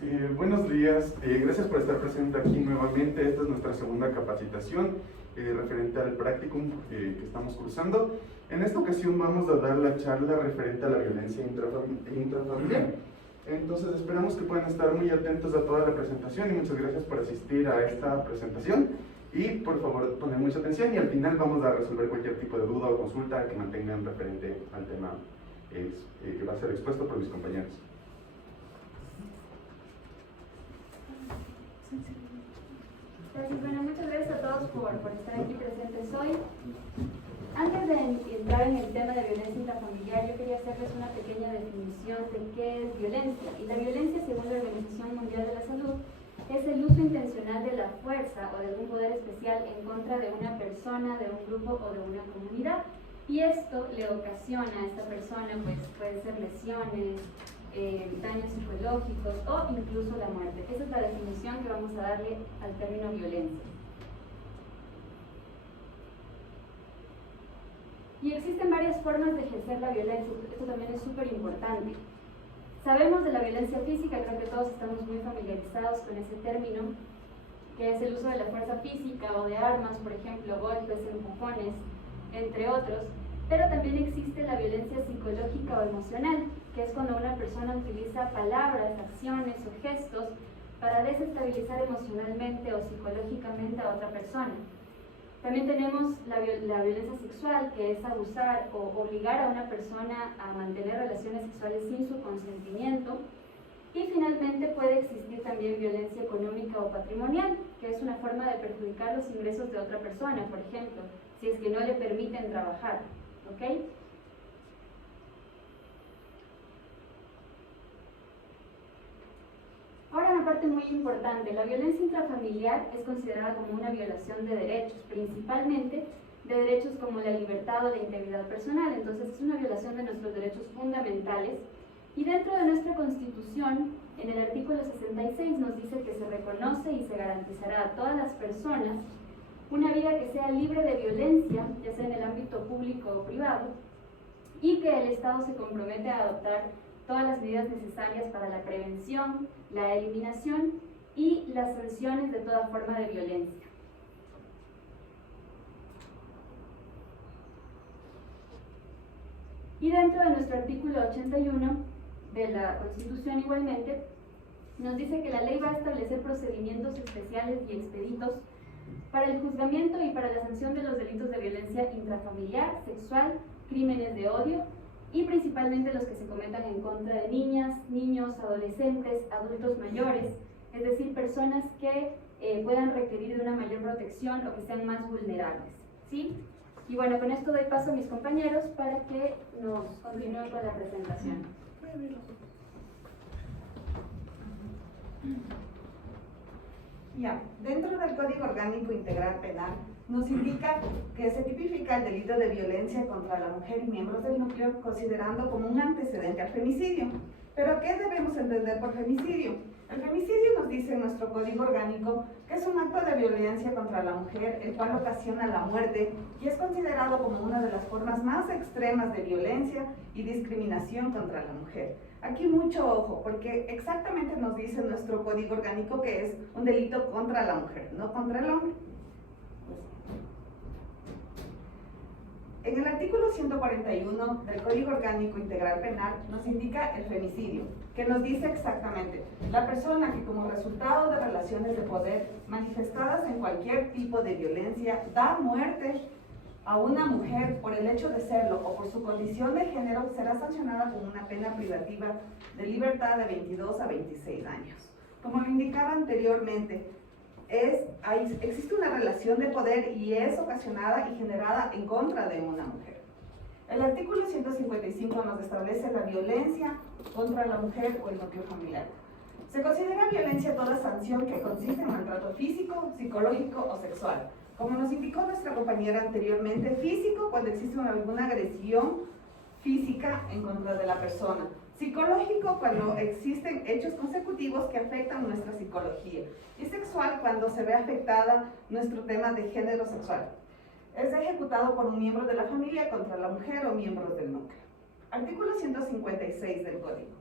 Buenos días, gracias por estar presente aquí nuevamente. Esta es nuestra segunda capacitación referente al practicum que estamos cursando. En esta ocasión vamos a dar la charla referente a la violencia intrafamiliar. Entonces esperamos que puedan estar muy atentos a toda la presentación y muchas gracias por asistir a esta presentación. Y por favor poner mucha atención y al final vamos a resolver cualquier tipo de duda o consulta que mantengan referente al tema que va a ser expuesto por mis compañeros. Gracias. Bueno, muchas gracias a todos por estar aquí presentes hoy. Antes de entrar en el tema de violencia intrafamiliar, yo quería hacerles una pequeña definición de qué es violencia. Y la violencia, según la Organización Mundial de la Salud, es el uso intencional de la fuerza o de algún poder especial en contra de una persona, de un grupo o de una comunidad. Y esto le ocasiona a esta persona, pues puede ser lesiones, daños psicológicos o incluso la muerte. Esa es la definición que vamos a darle al término violencia. Y existen varias formas de ejercer la violencia, esto también es súper importante. Sabemos de la violencia física, creo que todos estamos muy familiarizados con ese término, que es el uso de la fuerza física o de armas, por ejemplo, golpes, empujones, entre otros. Pero también existe la violencia psicológica o emocional, que es cuando una persona utiliza palabras, acciones o gestos para desestabilizar emocionalmente o psicológicamente a otra persona. También tenemos la violencia sexual, que es abusar o obligar a una persona a mantener relaciones sexuales sin su consentimiento. Y finalmente puede existir también violencia económica o patrimonial, que es una forma de perjudicar los ingresos de otra persona, por ejemplo, si es que no le permiten trabajar. ¿Ok? Ahora una parte muy importante, la violencia intrafamiliar es considerada como una violación de derechos, principalmente de derechos como la libertad o la integridad personal. Entonces es una violación de nuestros derechos fundamentales y dentro de nuestra Constitución, en el artículo 66 nos dice que se reconoce y se garantizará a todas las personas una vida que sea libre de violencia, ya sea en el ámbito público o privado, y que el Estado se compromete a adoptar todas las medidas necesarias para la prevención, la eliminación y las sanciones de toda forma de violencia. Y dentro de nuestro artículo 81 de la Constitución igualmente, nos dice que la ley va a establecer procedimientos especiales y expeditos para el juzgamiento y para la sanción de los delitos de violencia intrafamiliar, sexual, crímenes de odio y principalmente los que se cometan en contra de niñas, niños, adolescentes, adultos mayores, es decir, personas que puedan requerir de una mayor protección o que sean más vulnerables, ¿sí? Y bueno, con esto doy paso a mis compañeros para que nos continúen con la presentación. Ya, dentro del Código Orgánico Integral Penal nos indica que se tipifica el delito de violencia contra la mujer y miembros del núcleo considerando como un antecedente al femicidio. ¿Pero qué debemos entender por femicidio? El femicidio nos dice en nuestro Código Orgánico que es un acto de violencia contra la mujer el cual ocasiona la muerte y es considerado como una de las formas más extremas de violencia y discriminación contra la mujer. Aquí mucho ojo, porque exactamente nos dice nuestro Código Orgánico que es un delito contra la mujer, no contra el hombre. En el artículo 141 del Código Orgánico Integral Penal nos indica el femicidio, que nos dice exactamente, la persona que como resultado de relaciones de poder manifestadas en cualquier tipo de violencia da muerte a una mujer por el hecho de serlo o por su condición de género será sancionada con una pena privativa de libertad de 22 a 26 años. Como lo indicaba anteriormente, existe una relación de poder y es ocasionada y generada en contra de una mujer. El artículo 155 nos establece la violencia contra la mujer o el núcleo familiar. Se considera violencia toda sanción que consiste en maltrato físico, psicológico o sexual. Como nos indicó nuestra compañera anteriormente, físico cuando existe alguna agresión física en contra de la persona. Psicológico cuando existen hechos consecutivos que afectan nuestra psicología. Y sexual cuando se ve afectada nuestro tema de género sexual. Es ejecutado por un miembro de la familia contra la mujer o miembros del núcleo. Artículo 156 del Código.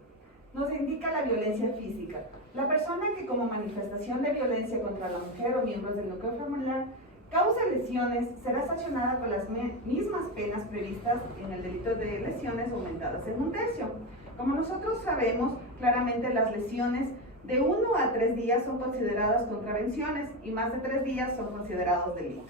nos indica la violencia física. La persona que como manifestación de violencia contra la mujer o miembros del núcleo familiar causa lesiones será sancionada con las mismas penas previstas en el delito de lesiones aumentadas en 1/3. Como nosotros sabemos, claramente las lesiones de 1 a 3 días son consideradas contravenciones y más de 3 días son considerados delitos.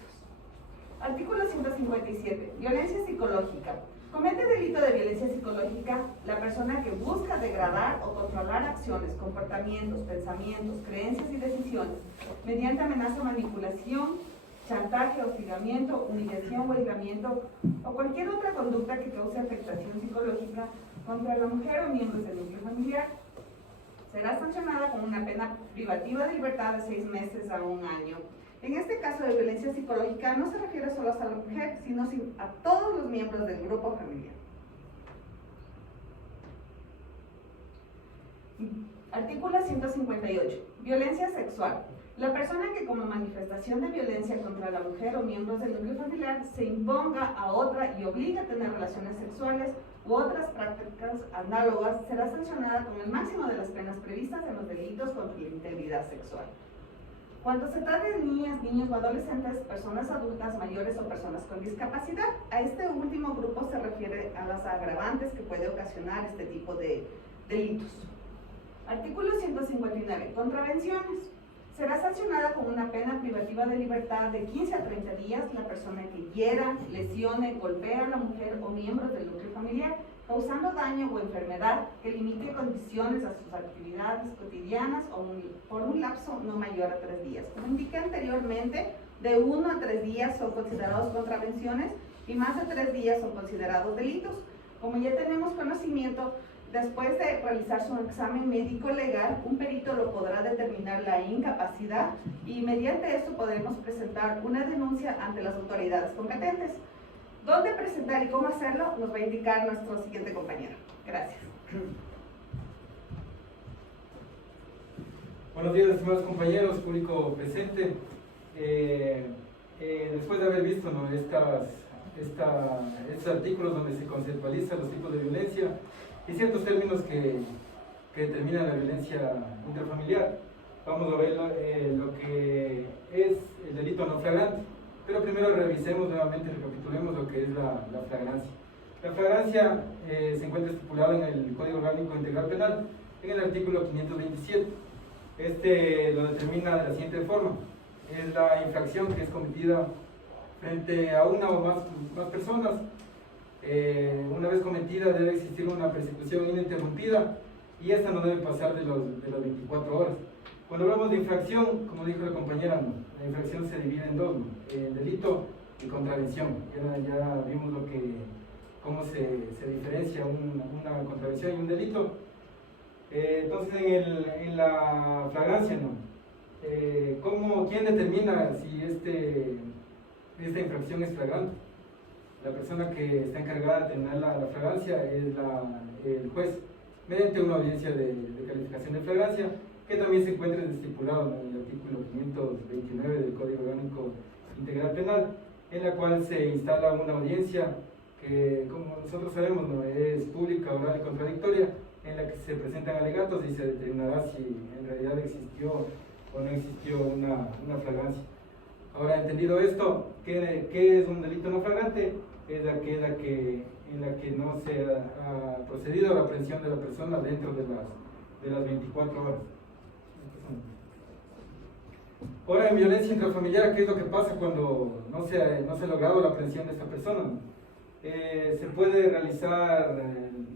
Artículo 157. Violencia psicológica. Comete delito de violencia psicológica la persona que busca degradar o controlar acciones, comportamientos, pensamientos, creencias y decisiones mediante amenaza, manipulación, chantaje, hostigamiento, humillación o aislamiento o cualquier otra conducta que cause afectación psicológica contra la mujer o miembros del núcleo familiar. Será sancionada con una pena privativa de libertad de 6 meses a 1 año. En este caso de violencia psicológica no se refiere solo a la mujer, sino a todos los miembros del grupo familiar. Artículo 158. Violencia sexual. La persona que como manifestación de violencia contra la mujer o miembros del núcleo familiar se imponga a otra y obliga a tener relaciones sexuales u otras prácticas análogas será sancionada con el máximo de las penas previstas en los delitos contra la integridad sexual. Cuando se trata de niñas, niños o adolescentes, personas adultas, mayores o personas con discapacidad, a este último grupo se refiere a las agravantes que puede ocasionar este tipo de delitos. Artículo 159. Contravenciones. Será sancionada con una pena privativa de libertad de 15 a 30 días la persona que hiera, lesione, golpee a la mujer o miembros del núcleo familiar, causando daño o enfermedad que limite condiciones a sus actividades cotidianas o por un lapso no mayor a 3 días. Como indiqué anteriormente, de 1 a 3 días son considerados contravenciones y más de 3 días son considerados delitos. Como ya tenemos conocimiento, después de realizar su examen médico legal, un perito lo podrá determinar la incapacidad y mediante esto podremos presentar una denuncia ante las autoridades competentes. ¿Dónde presentar y cómo hacerlo? Nos va a indicar nuestro siguiente compañero. Gracias. Buenos días, estimados compañeros, público presente. Después de haber visto, ¿no?, estos artículos donde se conceptualizan los tipos de violencia y ciertos términos que determinan la violencia intrafamiliar, vamos a ver lo que es el delito no flagrante. Pero primero revisemos nuevamente, recapitulemos lo que es la flagrancia. La flagrancia se encuentra estipulada en el Código Orgánico Integral Penal, en el artículo 527. Este lo determina de la siguiente forma: es la infracción que es cometida frente a una o más personas. Una vez cometida debe existir una persecución ininterrumpida y esta no debe pasar de las 24 horas. Cuando hablamos de infracción, como dijo la compañera, ¿no?, la infracción se divide en dos, ¿no?, delito y contravención. Ya vimos cómo se diferencia una contravención y un delito. Entonces, en la flagrancia, ¿no?, ¿quién determina si esta infracción es flagrante? La persona que está encargada de determinar la flagrancia es el juez, mediante una audiencia de calificación de flagrancia, que también se encuentra estipulado en el artículo 529 del Código Orgánico Integral Penal, en la cual se instala una audiencia que, como nosotros sabemos, ¿no?, es pública, oral y contradictoria, en la que se presentan alegatos y se determinará si en realidad existió o no existió una flagrancia. Ahora, entendido esto, ¿qué es un delito no flagrante? Es aquella en la que no se ha procedido a la aprehensión de la persona dentro de las 24 horas. Ahora, en violencia intrafamiliar, ¿qué es lo que pasa cuando no se ha logrado la aprehensión de esta persona? Se puede realizar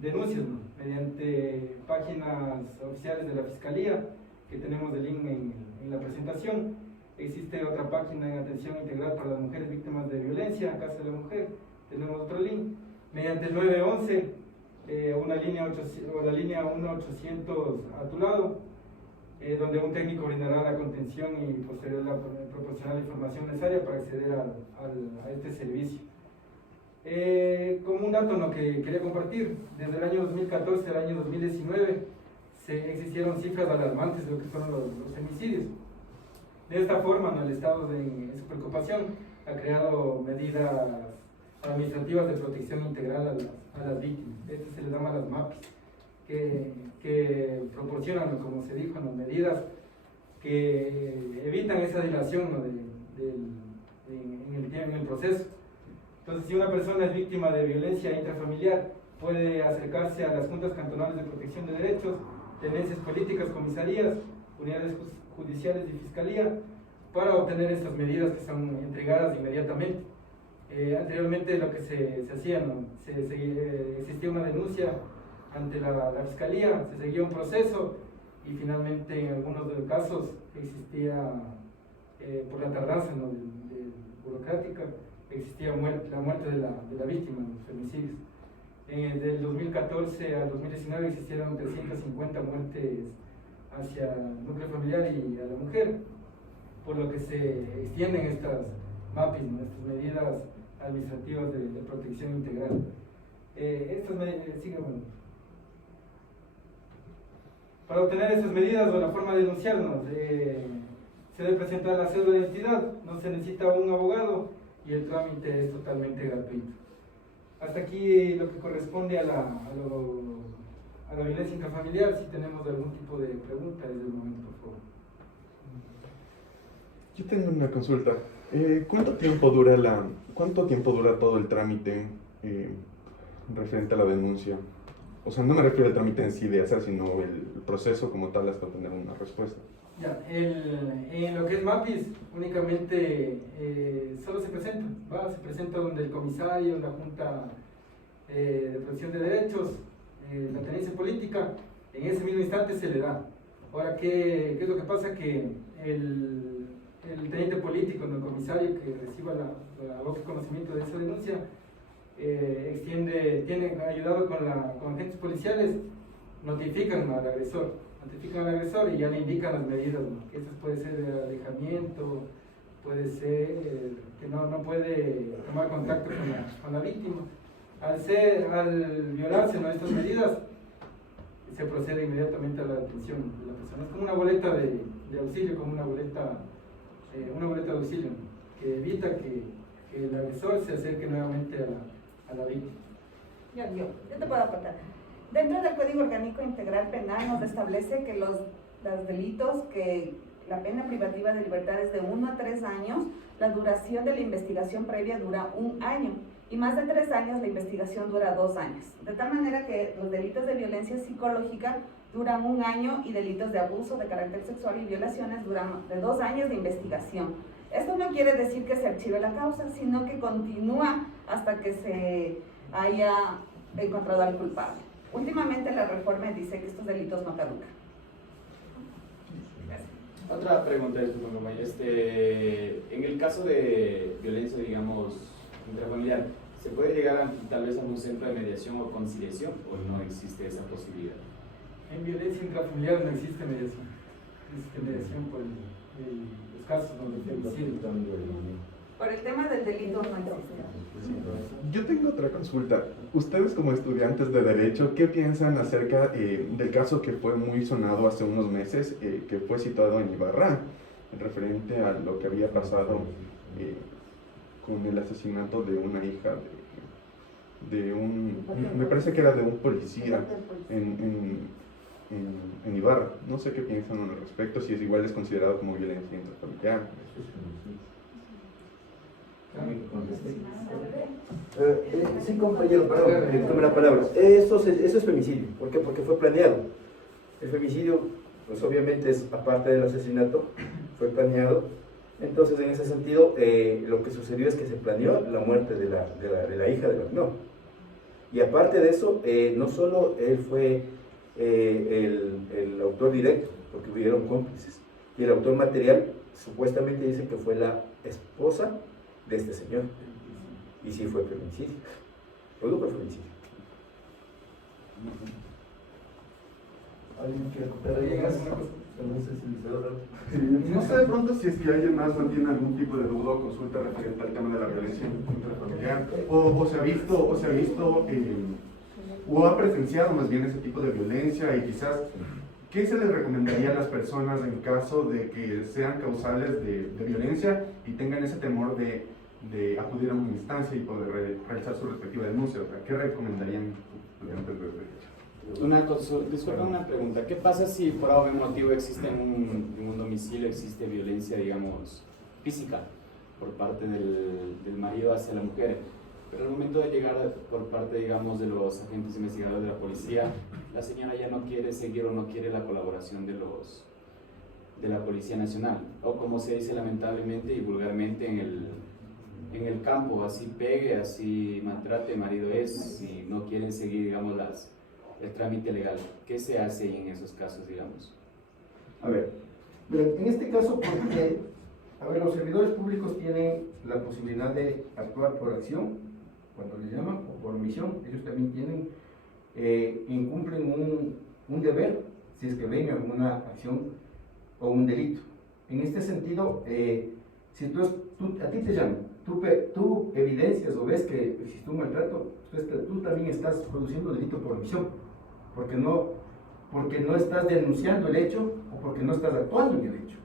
denuncias, ¿no?, mediante páginas oficiales de la Fiscalía, que tenemos el link en la presentación. Existe otra página en atención integral para las mujeres víctimas de violencia, Casa de la Mujer, tenemos otro link. Mediante el 911, la línea 1-800 a tu lado, donde un técnico brindará la contención y posterior proporcionar la información necesaria para acceder a este servicio. Como un dato, ¿no?, que quería compartir, desde el año 2014 al año 2019 existieron cifras alarmantes de lo que fueron los femicidios. De esta forma, ¿no?, el Estado, en su preocupación, ha creado medidas administrativas de protección integral a las víctimas. Este se les llama las MAPIs, que proporcionan, como se dijo, ¿no?, medidas que evitan esa dilación, ¿no?, en el proceso. Entonces, si una persona es víctima de violencia intrafamiliar, puede acercarse a las juntas cantonales de protección de derechos, tenencias políticas, comisarías, unidades judiciales y fiscalía, para obtener estas medidas que son entregadas inmediatamente. Anteriormente lo que se hacía, ¿no?, existía una denuncia ante la fiscalía, se seguía un proceso y finalmente en algunos de los casos existía, por la tardanza, ¿no?, burocrática, existía la muerte de la víctima, los femicidios. Del 2014 al 2019 existieron 350 muertes hacia el núcleo familiar y a la mujer, por lo que se extienden estas MAPIs, ¿no?, estas medidas administrativas de protección integral. Para obtener estas medidas o la forma de denunciarnos, se debe presentar la cédula de identidad, no se necesita un abogado y el trámite es totalmente gratuito. Hasta aquí lo que corresponde a la violencia intrafamiliar. Si tenemos algún tipo de pregunta, desde el momento, por favor. Yo tengo una consulta. ¿Cuánto tiempo dura todo el trámite referente a la denuncia? O sea, no me refiero al trámite en sí de hacer, sino el proceso como tal hasta obtener una respuesta. Ya, en lo que es MAPIS, únicamente solo se presenta donde el comisario, la Junta de Protección de Derechos, la tenencia política, en ese mismo instante se le da. Ahora, ¿qué es lo que pasa? Que el teniente político, el comisario que reciba el conocimiento de esa denuncia, tiene ayudado con agentes policiales, notifican al agresor y ya le indican las medidas, ¿no? Que estas puede ser de alejamiento, puede ser que no puede tomar contacto con la víctima. Al violarse, ¿no?, estas medidas, se procede inmediatamente a la detención de la persona. Es como una boleta de auxilio, como una boleta de auxilio, ¿no?, que evita que el agresor se acerque nuevamente a la víctima. Yo te puedo aportar. Dentro del Código Orgánico Integral Penal nos establece que los delitos que la pena privativa de libertad es de 1 a 3 años, la duración de la investigación previa dura 1 año y más de 3 años la investigación dura 2 años. De tal manera que los delitos de violencia psicológica duran 1 año y delitos de abuso de carácter sexual y violaciones duran de 2 años de investigación. Esto no quiere decir que se archive la causa, sino que continúa hasta que se haya encontrado al culpable. Últimamente la reforma dice que estos delitos no caducan. Otra pregunta, en el caso de violencia, digamos, intrafamiliar, ¿se puede llegar tal vez a un centro de mediación o conciliación o no existe esa posibilidad? En violencia intrafamiliar no existe mediación. Existe mediación por los casos donde el femicidio. Por el tema del delito no existe. Yo tengo otra consulta. Ustedes como estudiantes de Derecho, ¿qué piensan acerca del caso que fue muy sonado hace unos meses, que fue situado en Ibarra, referente a lo que había pasado con el asesinato de una hija me parece que era de un policía en Ibarra? No sé qué piensan al respecto, si es igual es considerado como violencia intrafamiliar. Sí, compañero, perdón, tome la palabra. Eso es femicidio. ¿Por qué? Porque fue planeado. El femicidio, pues obviamente es aparte del asesinato, fue planeado. Entonces, en ese sentido, lo que sucedió es que se planeó la muerte de la hija del menor. Y aparte de eso, no solo él fue el autor directo, porque hubieron cómplices. Y el autor material, supuestamente dicen que fue la esposa de este señor. Y sí fue femicidio. Produjo el femicidio. ¿Alguien quiere no sé de pronto si es que alguien más no tiene algún tipo de duda o consulta referente al tema de la violencia intrafamiliar, o se ha visto o ha presenciado más bien ese tipo de violencia, y quizás ¿qué se les recomendaría a las personas en caso de que sean causales de violencia y tengan ese temor de acudir a una instancia y poder realizar su respectiva denuncia? O sea, ¿qué recomendarían estudiantes de derecho? Disculpa una pregunta. ¿Qué pasa si por algún motivo existe en un domicilio, existe violencia, digamos, física por parte del marido hacia la mujer? Pero al momento de llegar por parte, digamos, de los agentes investigadores de la policía, la señora ya no quiere seguir o no quiere la colaboración de la Policía Nacional. O como se dice lamentablemente y vulgarmente en el campo, así pegue, así maltrate, marido es, y no quieren seguir, digamos, el trámite legal. ¿Qué se hace en esos casos, digamos? A ver, en este caso, porque, a ver, los servidores públicos tienen la posibilidad de actuar por acción, cuando les llaman, o por omisión. Ellos también tienen, incumplen un deber, si es que ven alguna acción o un delito. En este sentido, si a ti te llaman, tú evidencias o ves que existe un maltrato, tú también estás produciendo delito por omisión, porque no estás denunciando el hecho o porque no estás actuando en el hecho.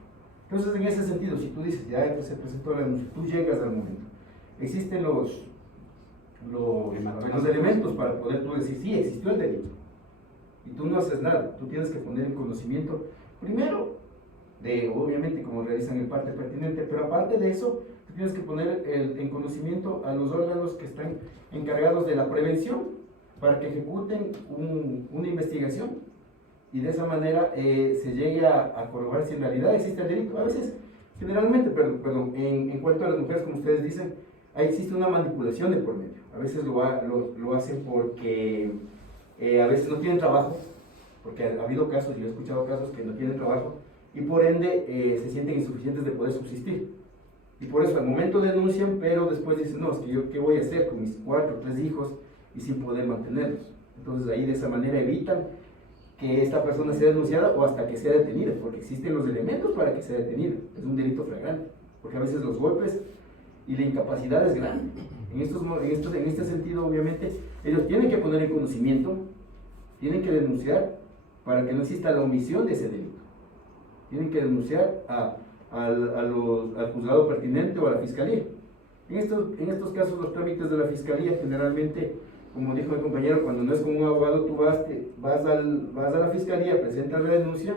Entonces, en ese sentido, si tú dices, ya se presentó la denuncia, tú llegas al momento, existen los elementos para poder tú decir, sí, existió el delito, y tú no haces nada. Tú tienes que poner en conocimiento, primero, obviamente, como realizan el parte pertinente, pero aparte de eso, tú tienes que poner en conocimiento a los órganos que están encargados de la prevención para que ejecuten una investigación, y de esa manera se llegue a corroborar si en realidad existe el delito. A veces, generalmente, perdón, en cuanto a las mujeres, como ustedes dicen, ahí existe una manipulación de por medio. A veces lo hacen porque a veces no tienen trabajo, porque ha habido casos, y he escuchado casos que no tienen trabajo, y por ende se sienten insuficientes de poder subsistir. Y por eso al momento denuncian, pero después dicen, no, es que yo qué voy a hacer con mis 4 o 3 hijos y sin poder mantenerlos. Entonces ahí de esa manera evitan que esta persona sea denunciada o hasta que sea detenida, porque existen los elementos para que sea detenida. Es un delito flagrante, porque a veces los golpes y la incapacidad es grande. En este sentido, obviamente, ellos tienen que poner en conocimiento, tienen que denunciar para que no exista la omisión de ese delito. Tienen que denunciar al juzgado pertinente o a la fiscalía. En estos casos, los trámites de la fiscalía generalmente, como dijo el compañero, cuando no es con un abogado, tú vas a la fiscalía, presentas la denuncia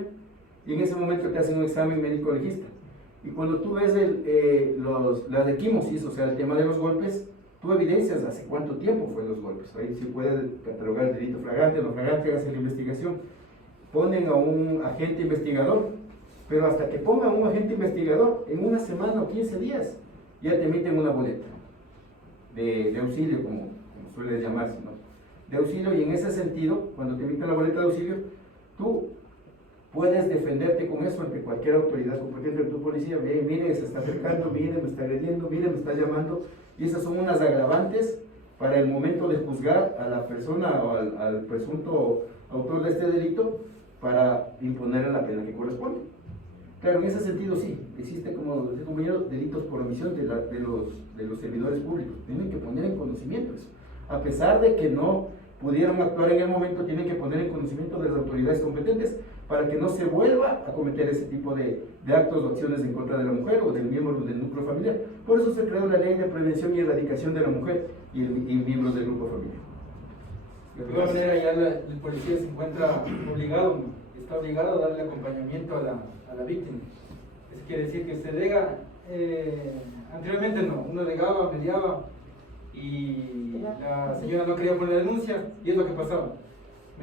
y en ese momento te hacen un examen médico legista. Y cuando tú ves la equimosis, o sea, el tema de los golpes, tú evidencias hace cuánto tiempo fue los golpes. Ahí sí puedes catalogar el delito flagrante, no flagrante, haces la investigación. Ponen a un agente investigador, pero hasta que pongan un agente investigador, en una semana o 15 días, ya te emiten una boleta de auxilio, como suele llamarse, ¿no? De auxilio, y en ese sentido, cuando te emiten la boleta de auxilio, tú puedes defenderte con eso ante cualquier autoridad competente de tu policía. Mire, se está acercando, mire, me está agrediendo, mire, me está llamando, y esas son unas agravantes para el momento de juzgar a la persona o al presunto autor de este delito para imponerle la pena que corresponde. Claro, en ese sentido sí, existe, como decía el compañero, delitos por omisión de los servidores públicos. Tienen que poner en conocimiento eso. A pesar de que no pudieron actuar en el momento, tienen que poner en conocimiento de las autoridades competentes para que no se vuelva a cometer ese tipo de actos o acciones en contra de la mujer o del miembro del núcleo familiar. Por eso se creó la Ley de Prevención y Erradicación de la Mujer y miembros del grupo familiar. De alguna manera ya el policía se encuentra está obligado a darle acompañamiento a la víctima. Eso quiere decir que se delega, anteriormente no, uno legaba, mediaba y la señora no quería poner denuncia y es lo que pasaba.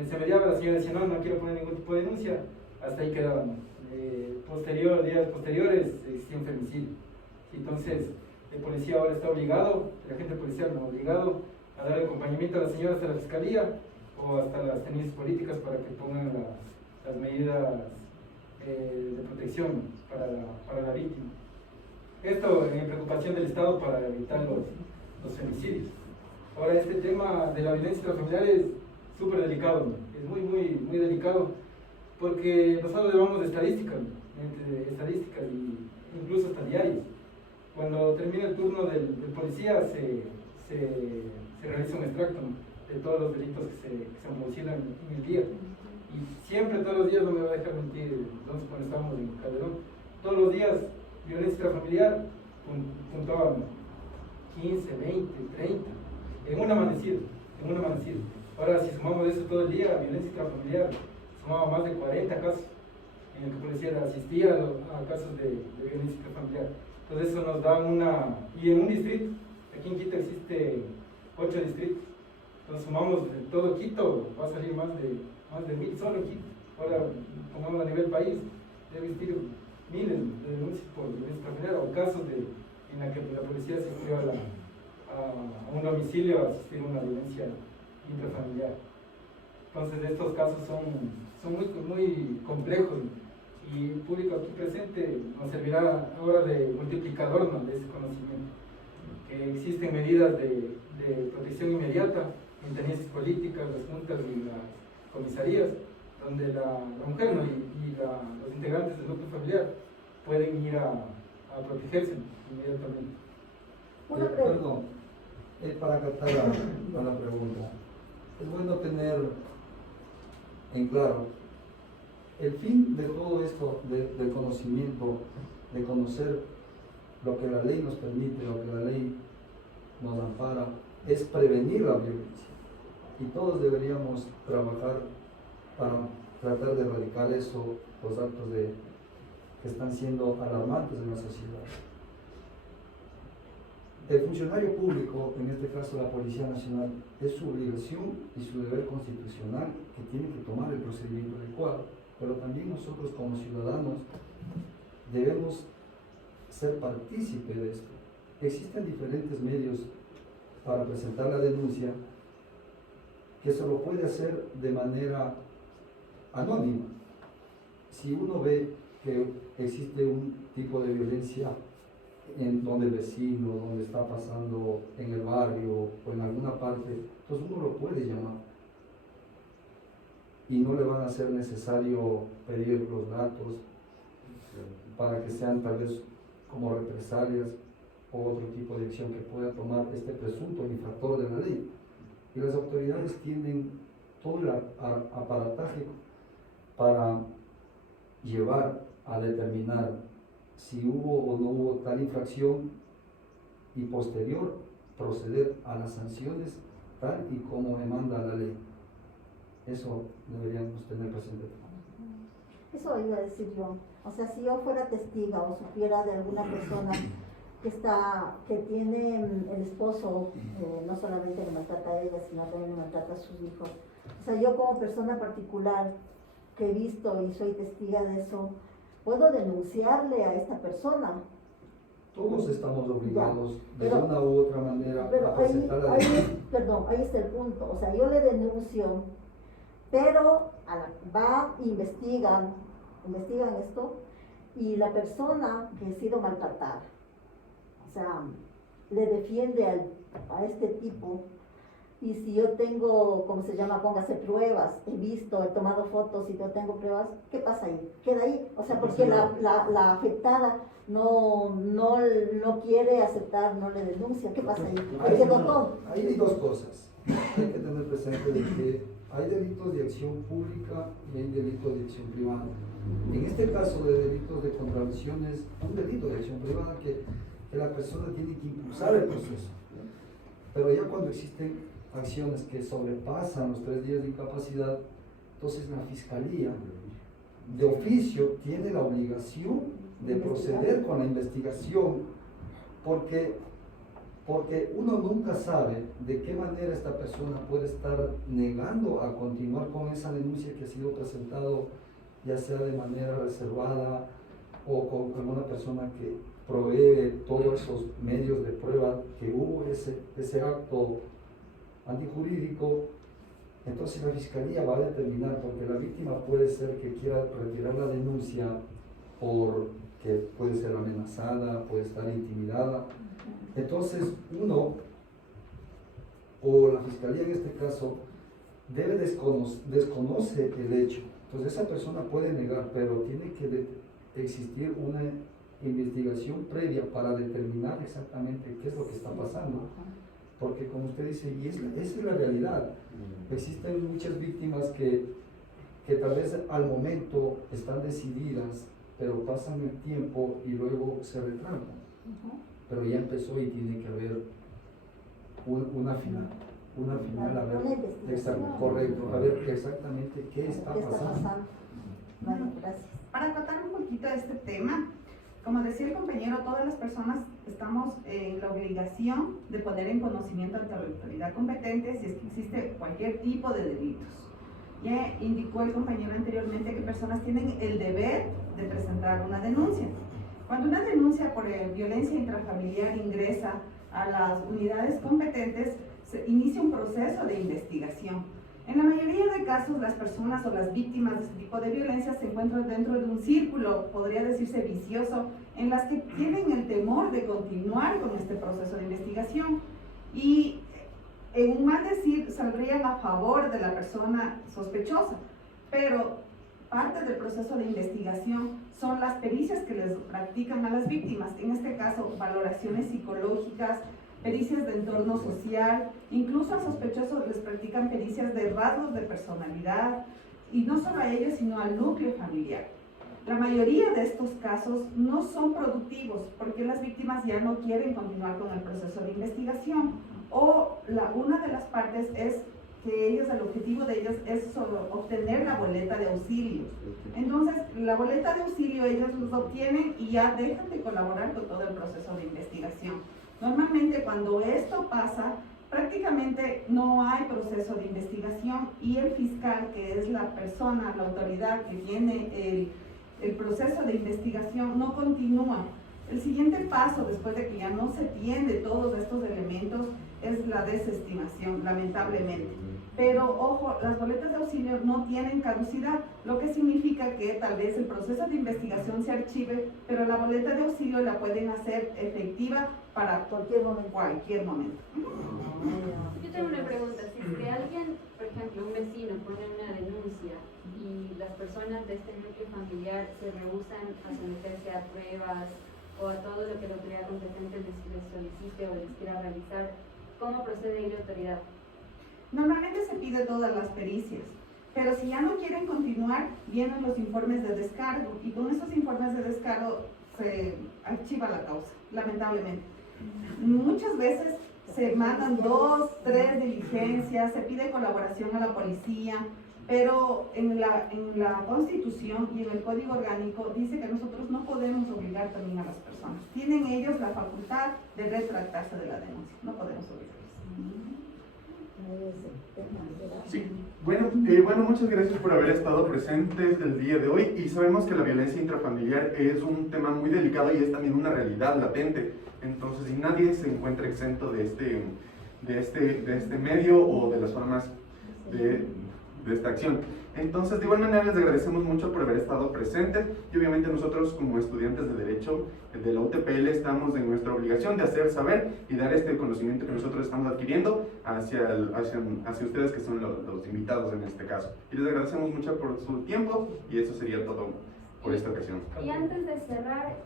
Se mediaba, la señora decía no quiero poner ningún tipo de denuncia, hasta ahí quedaban. Días posteriores existía un femicidio. Entonces el policía ahora está obligado, el agente policial no obligado a dar acompañamiento a la señora hasta la fiscalía o hasta las tenencias políticas para que pongan las medidas de protección para la víctima. Esto en preocupación del Estado para evitar los femicidios. Ahora, este tema de la violencia intrafamiliar es súper delicado, ¿no? Es muy delicado porque nosotros llevamos estadísticas y incluso hasta diarios. Cuando termina el turno del policía se realiza un extracto, ¿no?, de todos los delitos que se han producido en el día. Y siempre, todos los días, no me va a dejar mentir, entonces cuando estábamos en Calderón, todos los días violencia intrafamiliar puntuaban 15, 20, 30, en un amanecido. Ahora, si sumamos eso todo el día, violencia intrafamiliar, sumamos más de 40 casos en el que policía asistía a casos de violencia intrafamiliar. Entonces eso nos da y en un distrito, aquí en Quito existe 8 distritos, entonces sumamos de todo Quito, va a salir más de 1000 solo Quito. Ahora, pongamos a nivel país, debe existir miles de denuncias por violencia intrafamiliar o casos en la que la policía asistió a un domicilio a asistir a una violencia intrafamiliar. Entonces estos casos son muy complejos y el público aquí presente nos servirá ahora de multiplicador, ¿no?, de ese conocimiento. Que existen medidas de protección inmediata, intervenciones políticas, las juntas y las comisarías, donde la mujer, ¿no?, y los integrantes del núcleo familiar pueden ir a protegerse inmediatamente. Perdón, para acatar a la pregunta, es bueno tener en claro el fin de todo esto del conocimiento, de conocer lo que la ley nos permite, lo que la ley nos ampara, es prevenir la violencia. Y todos deberíamos trabajar para tratar de erradicar eso, los actos que están siendo alarmantes en la sociedad. El funcionario público, en este caso la Policía Nacional, es su obligación y su deber constitucional que tiene que tomar el procedimiento adecuado, pero también nosotros como ciudadanos debemos ser partícipes de esto. Existen diferentes medios para presentar la denuncia que se lo puede hacer de manera anónima. Si uno ve que existe un tipo de violencia en donde el vecino, donde está pasando en el barrio o en alguna parte, pues uno lo puede llamar y no le van a ser necesario pedir los datos para que sean tal vez como represalias o otro tipo de acción que pueda tomar este presunto infractor de la ley. Y las autoridades tienen todo el aparataje para llevar a determinar si hubo o no hubo tal infracción y posterior proceder a las sanciones tal y como demanda la ley. Eso deberíamos tener presente. Eso iba a decir yo. O sea, si yo fuera testiga o supiera de alguna persona que tiene el esposo, no solamente le maltrata a ella, sino también le maltrata a sus hijos. O sea, yo como persona particular que he visto y soy testiga de eso, puedo denunciarle a esta persona. Todos estamos obligados ya, de una u otra manera a presentar la denuncia. Ahí está el punto. O sea, yo le denuncio, pero investigan esto y la persona que ha sido maltratada, o sea, le defiende a este tipo. Y si yo tengo, ¿cómo se llama? Póngase pruebas, he visto, he tomado fotos y yo tengo pruebas, ¿qué pasa ahí? Queda ahí, o sea, porque la afectada no quiere aceptar, no le denuncia, ¿qué pasa ahí? Hay dos cosas. Hay que tener presente de que hay delitos de acción pública y hay delitos de acción privada. En este caso de delitos de contravención es un delito de acción privada que la persona tiene que impulsar el proceso. Pero ya cuando existen acciones que sobrepasan los 3 días de incapacidad, entonces la Fiscalía de oficio tiene la obligación de proceder con la investigación, porque uno nunca sabe de qué manera esta persona puede estar negando a continuar con esa denuncia que ha sido presentado, ya sea de manera reservada o con alguna persona que provee todos esos medios de prueba que hubo ese acto antijurídico. Entonces la Fiscalía va a determinar, porque la víctima puede ser que quiera retirar la denuncia porque puede ser amenazada, puede estar intimidada. Entonces uno, o la Fiscalía en este caso, desconoce el hecho. Entonces esa persona puede negar, pero tiene que existir una investigación previa para determinar exactamente qué es lo que está pasando. Porque como usted dice, y esa es la realidad, existen muchas víctimas que tal vez al momento están decididas, pero pasan el tiempo y luego se retractan. Pero ya empezó y tiene que haber una final, una final, a ver, Una investigación. exacto, correcto, a ver exactamente qué está ¿Qué está pasando. pasando? Bueno, gracias. Para acotar un poquito este tema, como decía el compañero, todas las personas estamos en la obligación de poner en conocimiento ante la autoridad competente si es que existe cualquier tipo de delitos. Ya indicó el compañero anteriormente que personas tienen el deber de presentar una denuncia. Cuando una denuncia por violencia intrafamiliar ingresa a las unidades competentes, se inicia un proceso de investigación. En la mayoría de casos, las personas o las víctimas de este tipo de violencia se encuentran dentro de un círculo, podría decirse vicioso, en las que tienen el temor de continuar con este proceso de investigación y, en un mal decir, saldrían a favor de la persona sospechosa, pero parte del proceso de investigación son las pericias que les practican a las víctimas, en este caso valoraciones psicológicas, pericias de entorno social, incluso a sospechosos les practican pericias de rasgos de personalidad, y no solo a ellos, sino al núcleo familiar. La mayoría de estos casos no son productivos porque las víctimas ya no quieren continuar con el proceso de investigación, o una de las partes es que ellos, el objetivo de ellos es solo obtener la boleta de auxilio. Entonces, la boleta de auxilio ellos los obtienen y ya dejan de colaborar con todo el proceso de investigación. Normalmente cuando esto pasa, prácticamente no hay proceso de investigación y el fiscal, que es la persona, la autoridad que tiene el proceso de investigación, no continúa. El siguiente paso, después de que ya no se tiene todos estos elementos, es la desestimación, lamentablemente. Pero ojo, las boletas de auxilio no tienen caducidad, lo que significa que tal vez el proceso de investigación se archive, pero la boleta de auxilio la pueden hacer efectiva para cualquier momento. Yo tengo una pregunta, si es que alguien, por ejemplo, un vecino pone una denuncia y las personas de este núcleo familiar se rehúsan a someterse a pruebas o a todo lo que la autoridad competente les solicite o les quiera realizar, ¿cómo procede ahí la autoridad? Normalmente se pide todas las pericias, pero si ya no quieren continuar, vienen los informes de descargo y con esos informes de descargo se archiva la causa, lamentablemente. Muchas veces se mandan 2, 3 diligencias, se pide colaboración a la policía, pero en la Constitución y en el Código Orgánico dice que nosotros no podemos obligar también a las personas. Tienen ellos la facultad de retractarse de la denuncia, no podemos obligarlos. Sí, bueno, muchas gracias por haber estado presentes el día de hoy y sabemos que la violencia intrafamiliar es un tema muy delicado y es también una realidad latente, entonces y nadie se encuentra exento de este medio o de las formas de esta acción. Entonces, de igual manera, les agradecemos mucho por haber estado presentes y obviamente nosotros como estudiantes de Derecho de la UTPL estamos en nuestra obligación de hacer saber y dar este conocimiento que nosotros estamos adquiriendo hacia ustedes que son los invitados en este caso. Y les agradecemos mucho por su tiempo y eso sería todo por esta ocasión. Y antes de cerrar,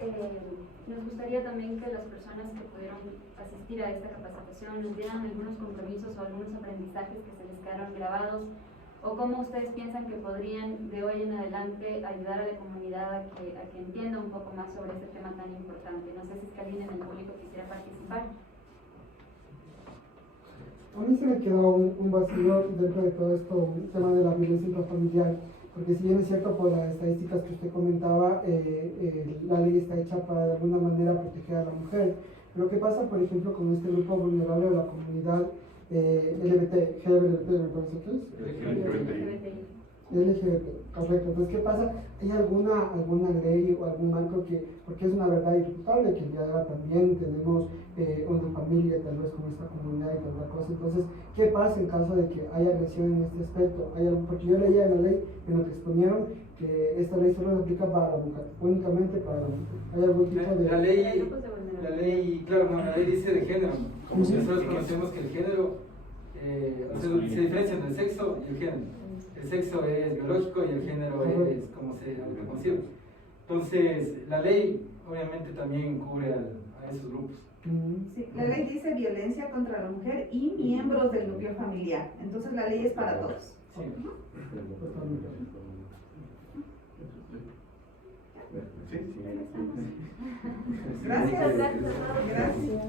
nos gustaría también que las personas que pudieron asistir a esta capacitación nos dieran algunos compromisos o algunos aprendizajes que se les quedaron grabados, o cómo ustedes piensan que podrían de hoy en adelante ayudar a la comunidad a que entienda un poco más sobre este tema tan importante. No sé si es que alguien en el público quisiera participar. A mí se me quedó un vacío dentro de todo esto, el tema de la violencia intrafamiliar, porque si bien es cierto por las estadísticas que usted comentaba, la ley está hecha para de alguna manera proteger a la mujer. Pero ¿qué pasa, por ejemplo, con este grupo vulnerable de la comunidad LGBT, me parece que es? LGBT, correcto. Entonces, ¿qué pasa? ¿Hay alguna ley o algún marco que, porque es una verdad irrefutable que el día de ahora también tenemos una familia tal vez con esta comunidad y tanta cosa? Entonces, ¿qué pasa en caso de que haya agresión en este aspecto? Porque yo leía en la ley, en lo que exponieron, que esta ley solo se aplica para la mujer, únicamente para la mujer. ¿Hay algún tipo de...? La ley, claro, no, la ley dice de género. Como si nosotros conocemos que el género se diferencia entre el sexo y el género. El sexo es biológico y el género es como se concibe. Entonces, la ley obviamente también cubre a esos grupos. Sí, la ley dice violencia contra la mujer y miembros del núcleo familiar. Entonces, la ley es para todos. Sí. Sí. Gracias. Muchas gracias a todos. Gracias.